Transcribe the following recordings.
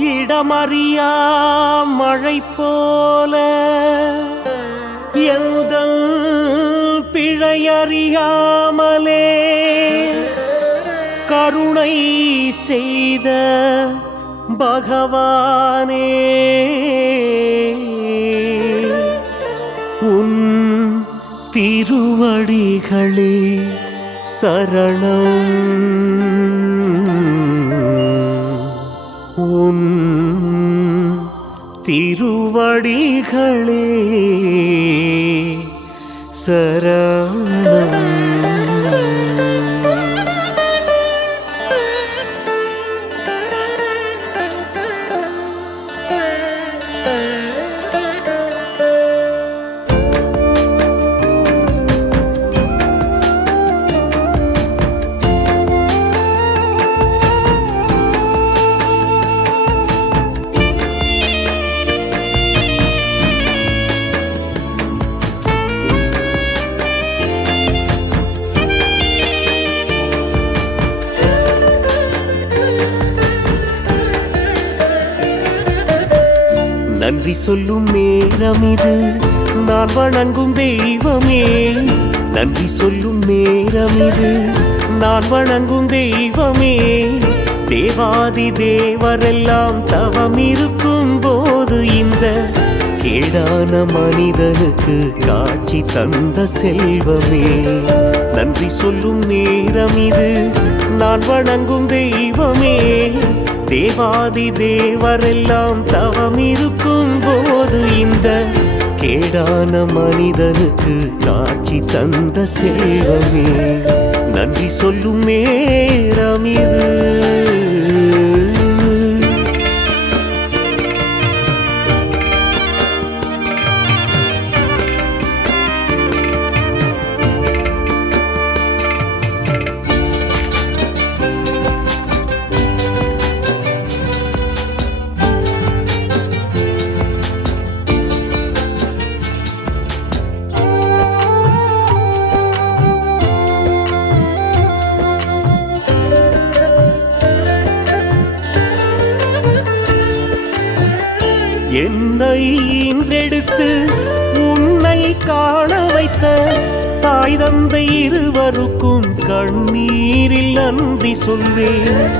இடமறியா மழை போல எந்தன் பிழையறியாமலே கருணை செய்த பகவானே, உன் திருவடிகளே சரணம். உன் திருவடிகளே சரணம். நன்றி சொல்லும் நேரம் இது, நான் வணங்கும் தெய்வமே. நன்றி சொல்லும் நேரம் இது, நான் வணங்கும் தெய்வமே. தேவாதி தேவரெல்லாம் தவம் இருக்கும் போது இந்த கேடான மனிதனுக்கு காட்சி தந்த செல்வமே. நன்றி சொல்லும் நேரம் இது, நான் வணங்கும் தெய்வமே. தேவாதி தேவரெல்லாம் தவம் இருக்கும் போது இந்த கேடான மனிதனுக்கு காட்சி தந்த செல்வமே. நன்றி சொல்லும் நேரம் இது. என்னை ஈன்றெடுத்து உன்னை காண வைத்த தாய் தந்தை இருவருக்கும் கண்ணீரில் நன்றி சொல்வேன்.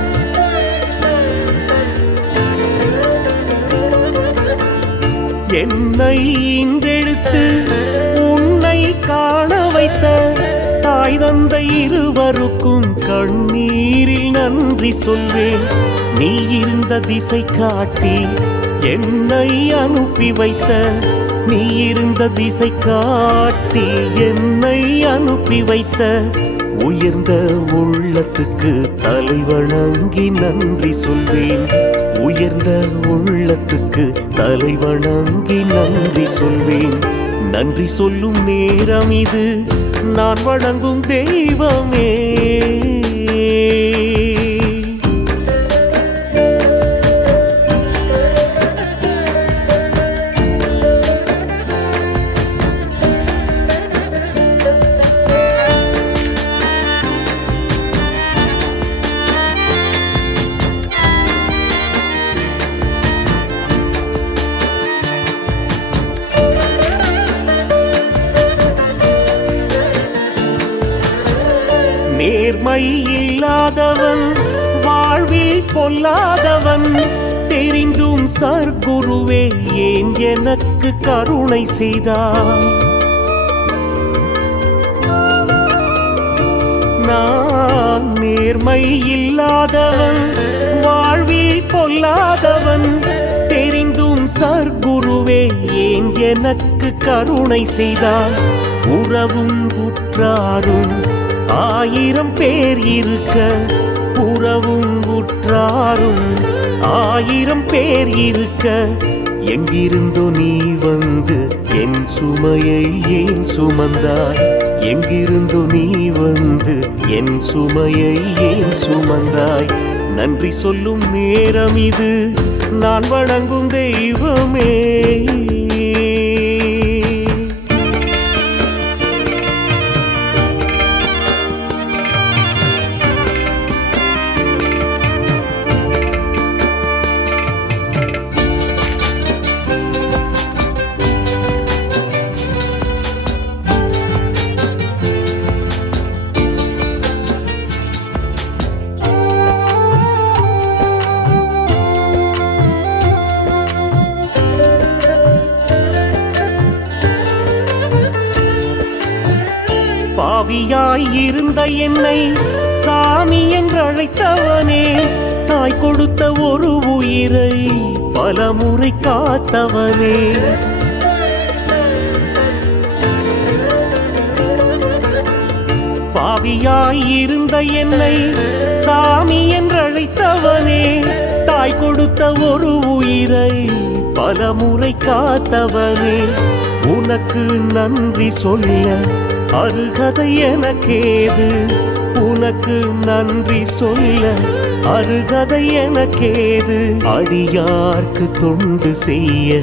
என்னை ஈன்றெடுத்து உன்னை காண வைத்த தாய் தந்தை இருவருக்கும் கண்ணீரில் நன்றி சொல்வேன். நீ இருந்த திசை காட்டி என்னை அனுப்பி வைத்த, நீ இருந்த திசை காட்டி என்னை அனுப்பி வைத்த உயர்ந்த உள்ளத்துக்கு தலை வணங்கி நன்றி சொல்வேன். உயர்ந்த உள்ளத்துக்கு தலை வணங்கி நன்றி சொல்வேன். நன்றி சொல்லும் நேரம் இது, நான் வணங்கும் தெய்வமே. நேர்மை இல்லாதவன், வாழ்வில் பொல்லாதவன், தெரிந்தும் சர்க்குருவே ஏன் எனக்கு கருணை செய்தார்? நான் நேர்மை இல்லாதவன், வாழ்வில் பொல்லாதவன், தெரிந்தும் சர்க்குருவே ஏன் எனக்கு கருணை செய்தார்? உறவும் உற்றாரும் ஆயிரம் பேர் இருக்க, உறவும் உற்றாரும் ஆயிரம் பேர் இருக்க, எங்கிருந்தோ நீ வந்து என் சுமையை ஏன் சுமந்தாய்? எங்கிருந்தோ நீ வந்து என் சுமையை ஏன் சுமந்தாய்? நன்றி சொல்லும் நேரம் இது, நான் வணங்கும் தெய்வமே. பாவியாய் இருந்த என்னை சாமி என்றழைத்தவனே, தாய் கொடுத்த ஒரு உயிரை பலமுறை காத்தவனே. பாவியாய் இருந்த என்னை சாமி என்றழைத்தவனே, தாய் கொடுத்த ஒரு உயிரை பலமுறை காத்தவனே. உனக்கு நன்றி சொல்ல அருகதை எனக்கேது, உனக்கு நன்றி சொல்ல அருகதை எனக்கேது. அடியார்க்கு தொண்டு செய்ய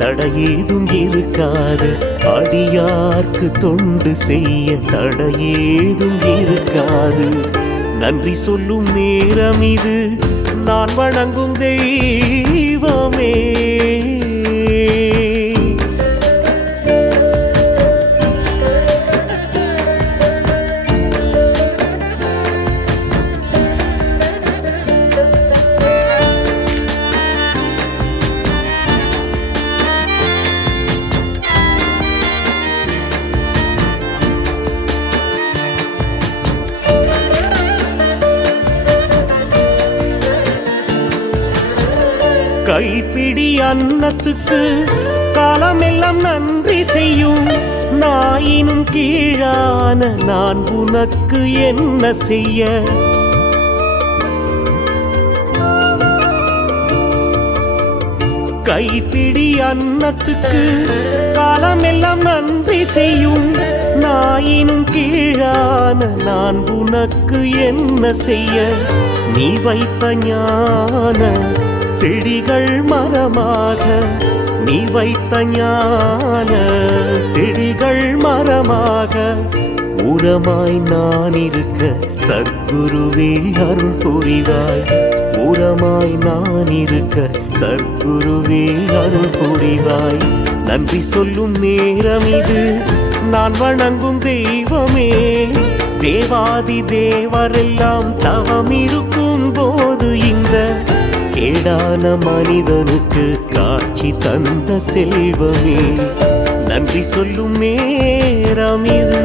தடையேதும் இருக்காது, அடியார்க்கு தொண்டு செய்ய தடையேதும் இருக்காது. நன்றி சொல்லும் நேரம் இது, நான் வணங்கும் தெய்வமே. கைப்பிடி அன்னத்துக்கு காலமெல்லாம் நன்றி செய்யும், நாயினும் கீழான நான் உனக்கு என்ன செய்ய. கைப்பிடி அன்னத்துக்கு காலமெல்லாம் நன்றி செய்யும், நாயினும் கீழான நான் உனக்கு என்ன செய்ய. நீ வைத்த ஞான செடிகள் மரமாக, நீ வைத்த ஞான செடிகள் மரமாக, உரமாய் நான் இருக்க சத்குருவே அருள் புரிவாய். உரமாய் நான் இருக்க சத்குருவே அருள் புரிவாய். நன்றி சொல்லும் நேரம் இது, நான் வணங்கும் தெய்வமே. தேவாதி தேவரெல்லாம் தவம் இருக்கும் போது இந்த கேடான மனிதனுக்கு காட்சி தந்த செல்வமே. நன்றி சொல்லும் நேரம் இது.